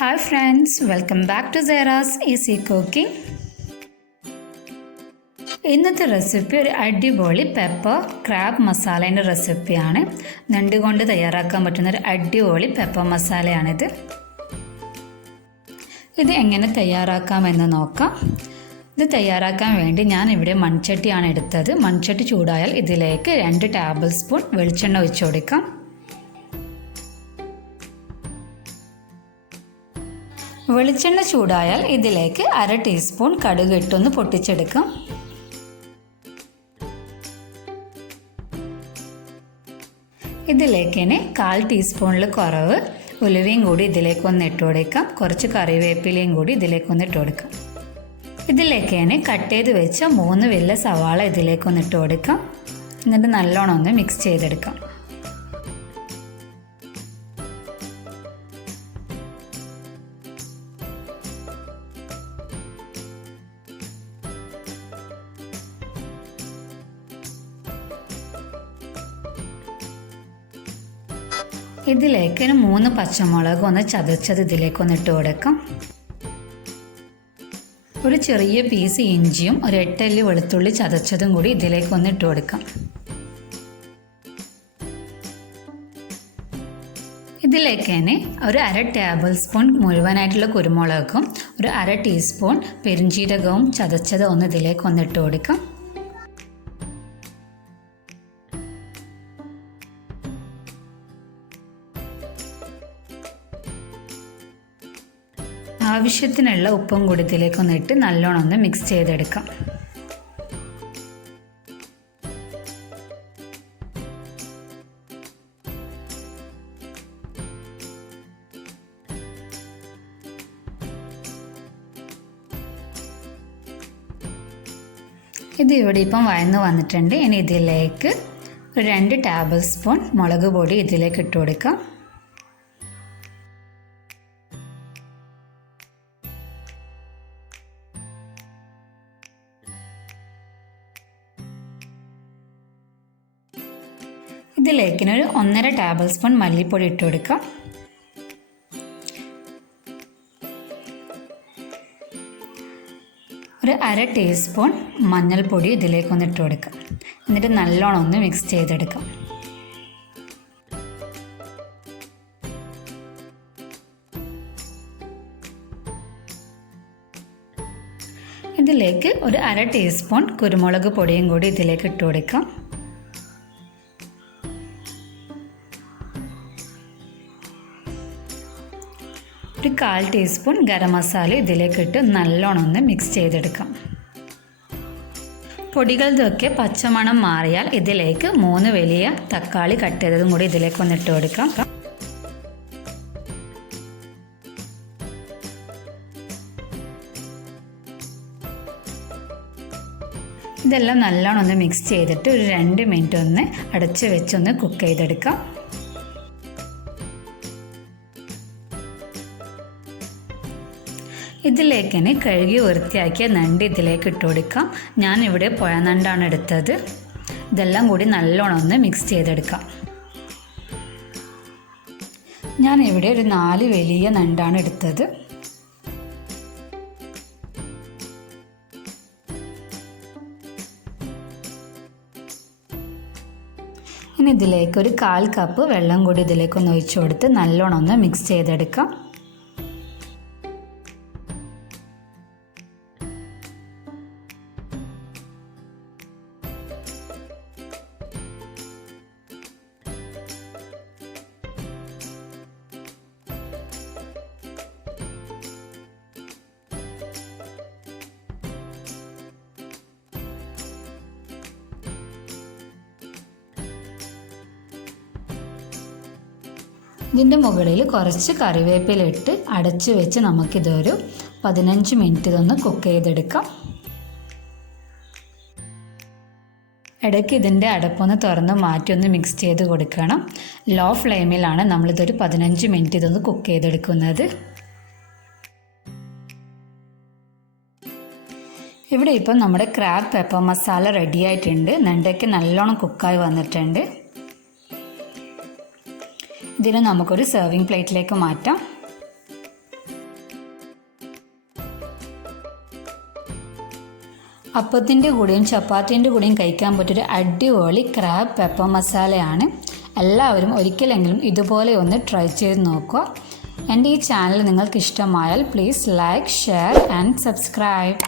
Hi friends, welcome back to Zairas Easy Cooking. ഇന്നത്തെ recipe ഒരു അടിപൊളി പെപ്പർ ക്രാബ് മസാലേൻ്റെ റെസിപ്പിയാണ്. ഞണ്ട് കൊണ്ട് തയ്യാറാക്കാൻ പറ്റുന്ന ഒരു അടിപൊളി പെപ്പർ മസാലയാണിത്. ഇത് എങ്ങനെ തയ്യാറാക്കാമെന്ന് നോക്കാം. ഇത് തയ്യാറാക്കാൻ വേണ്ടി ഞാൻ ഇവിടെ മൺചട്ടിയാണ് എടുത്തത്. മൺചട്ടി ചൂടായാൽ ഇതിലേക്ക് 2 ടേബിൾ സ്പൂൺ വെളിച്ചെണ്ണ ഒഴിച്ചു കൊടുക്കാം. വെളിച്ചെണ്ണ ചൂടായാൽ ഇതിലേക്ക് 1/2 ടീസ്പൂൺ കടുക് ഇട്ടൊന്ന് പൊട്ടിച്ചെടുക്കാം. ഇതിലേക്ക് ഇനി 1/4 ടീസ്പൂണിൽ കുറവ് ഉലുവയും കൂടി ഇതിലേക്കൊന്ന് ഇട്ട് കൊടുക്കാം. കുറച്ച് കറിവേപ്പിലയും കൂടി ഇതിലേക്കൊന്ന് ഇട്ട് കൊടുക്കാം. ഇതിലേക്ക് ഇനി കട്ട് ചെയ്ത് വെച്ച 3 വലിയ സവാള ഇതിലേക്കൊന്ന് ഇട്ട് കൊടുക്കാം. എന്നിട്ട് നല്ലോണം ഒന്ന് മിക്സ് ചെയ്തെടുക്കാം. ഇതിലേക്ക് 3 പച്ചമുളക് ഒന്ന് ചതച്ചത് ഇതിലേക്കൊന്ന് ഇട്ട് കൊടുക്കാം. ഒരു ചെറിയ പീസ് ഇഞ്ചിയും ഒരു 8 അല്ലി വെളുത്തുള്ളി ചതച്ചതും കൂടി ഇതിലേക്കൊന്ന് ഇട്ട് കൊടുക്കാം. ഇതിലേക്ക് തന്നെ ഒരു 1/2 ടേബിൾ സ്പൂൺ മുഴുവനായിട്ടുള്ള കുരുമുളകും ഒരു 1/2 ടീസ്പൂൺ പെരുംജീരകവും ചതച്ചത് ഒന്ന് ഇതിലേക്കൊന്ന് ഇട്ട് കൊടുക്കാം. ആവശ്യത്തിനുള്ള ഉപ്പും കൂടി ഇതിലേക്കൊന്ന് ഇട്ട് നല്ലോണം ഒന്ന് മിക്സ് ചെയ്തെടുക്കാം. ഇത് ഇവിടെ ഇപ്പം വഴന്ന് വന്നിട്ടുണ്ട്. ഇനി ഇതിലേക്ക് 2 ടേബിൾ സ്പൂൺ മുളക് പൊടി ഇതിലേക്ക് ഇട്ട് കൊടുക്കാം. ഇതിലേക്ക് ഒരു 1/2 ടേബിൾ സ്പൂൺ മല്ലിപ്പൊടി ഇട്ട് കൊടുക്കാം. ഒരു 1/2 ടീസ്പൂൺ മഞ്ഞൾപ്പൊടി ഇതിലേക്കൊന്ന് ഇട്ട് കൊടുക്കാം. എന്നിട്ട് നല്ലോണം ഒന്ന് മിക്സ് ചെയ്തെടുക്കാം. ഇതിലേക്ക് ഒരു 1/2 ടീസ്പൂൺ കുരുമുളക് പൊടിയും കൂടി ഇതിലേക്ക് ഇട്ട് കൊടുക്കാം. ഒരു 1/4 ടീസ്പൂൺ ഗരം മസാല ഇതിലേക്കിട്ട് നല്ലോണം ഒന്ന് മിക്സ് ചെയ്തെടുക്കാം. പൊടികളുടെയൊക്കെ പച്ചമണം മാറിയാൽ ഇതിലേക്ക് 3 വലിയ തക്കാളി കട്ട് ചെയ്തതും കൂടി ഇതിലേക്കൊന്ന് ഇട്ട് കൊടുക്കാം. ഇതെല്ലാം നല്ലോണം ഒന്ന് മിക്സ് ചെയ്തിട്ട് ഒരു 2 മിനിറ്റ് ഒന്ന് അടച്ച് വെച്ചൊന്ന് കുക്ക് ചെയ്തെടുക്കാം. ഇതിലേക്ക് തന്നെ കഴുകി വൃത്തിയാക്കിയ നണ്ട് ഇതിലേക്ക് ഇട്ട് കൊടുക്കാം. ഞാനിവിടെ പുഴ നണ്ടാണ് എടുത്തത്. ഇതെല്ലാം കൂടി നല്ലോണം ഒന്ന് മിക്സ് ചെയ്തെടുക്കാം. ഞാനിവിടെ ഒരു 4 വലിയ നണ്ടാണ് എടുത്തത്. ഇനി ഇതിലേക്ക് ഒരു 1/4 കപ്പ് വെള്ളം കൂടി ഇതിലേക്കൊന്ന് ഒഴിച്ചു കൊടുത്ത് നല്ലോണം ഒന്ന് മിക്സ് ചെയ്തെടുക്കാം. ഇതിൻ്റെ മുകളിൽ കുറച്ച് കറിവേപ്പില ഇട്ട് അടച്ച് വെച്ച് നമുക്കിതൊരു 15 മിനിറ്റ് ഇതൊന്ന് കുക്ക് ചെയ്തെടുക്കാം. ഇടയ്ക്ക് ഇതിൻ്റെ അടപ്പൊന്ന് തുറന്ന് മാറ്റി ഒന്ന് മിക്സ് ചെയ്ത് കൊടുക്കണം. ലോ ഫ്ലെയിമിലാണ് നമ്മളിതൊരു 15 മിനിറ്റ് ഇതൊന്ന് കുക്ക് ചെയ്തെടുക്കുന്നത്. ഇവിടെ ഇപ്പം നമ്മുടെ ക്രാബ് പെപ്പർ മസാല റെഡി ആയിട്ടുണ്ട്. നണ്ടൊക്കെ നല്ലോണം കുക്കായി വന്നിട്ടുണ്ട്. ഇതിനെ നമുക്കൊരു സെർവിങ് പ്ലേറ്റിലേക്ക് മാറ്റാം. അപ്പത്തിൻ്റെ കൂടെയും ചപ്പാത്തിൻ്റെ കൂടെയും കഴിക്കാൻ പറ്റിയൊരു അടിപൊളി ക്രാബ് പെപ്പർ മസാലയാണ്. എല്ലാവരും ഒരിക്കലെങ്കിലും ഇതുപോലെ ഒന്ന് ട്രൈ ചെയ്ത് നോക്കുക. എൻ്റെ ഈ ചാനൽ നിങ്ങൾക്ക് ഇഷ്ടമായാൽ please like, share and subscribe.